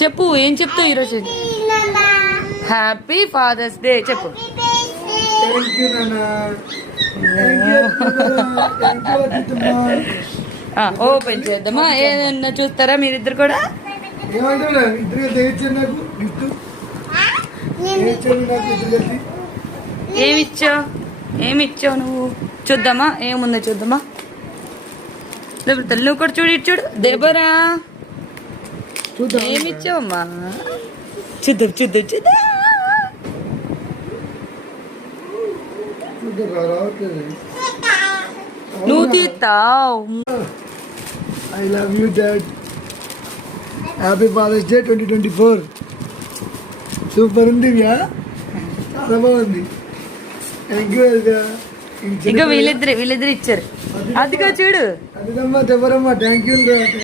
చెప్పు, ఏం చెప్తావు ఈరోజు? హ్యాపీ ఫాదర్స్ డే చెప్పు. ఓపెన్ చేద్దామా? ఏదన్నా చూస్తారా మీరిద్దరు కూడా? ఏమిచ్చావు నువ్వు? చూద్దామా ఏముందో చూద్దామా. నువ్వు కూడా చూడు, ఇటు చూడు. దేబరా ఏమిచ్చావమ్మా? చూద్దాం చూద్దాం చూద్దాం. నువ్వు తీస్తావు. I love you dad. Happy father's day 2024. Super ఉంది, చాలా బాగుంది. Thank you. ఇంకా వీళ్ళిద్దరు ఇచ్చారు. అదిగా చూడు. అదిగమ్మా, దెబ్బరమ్మా. Thank you.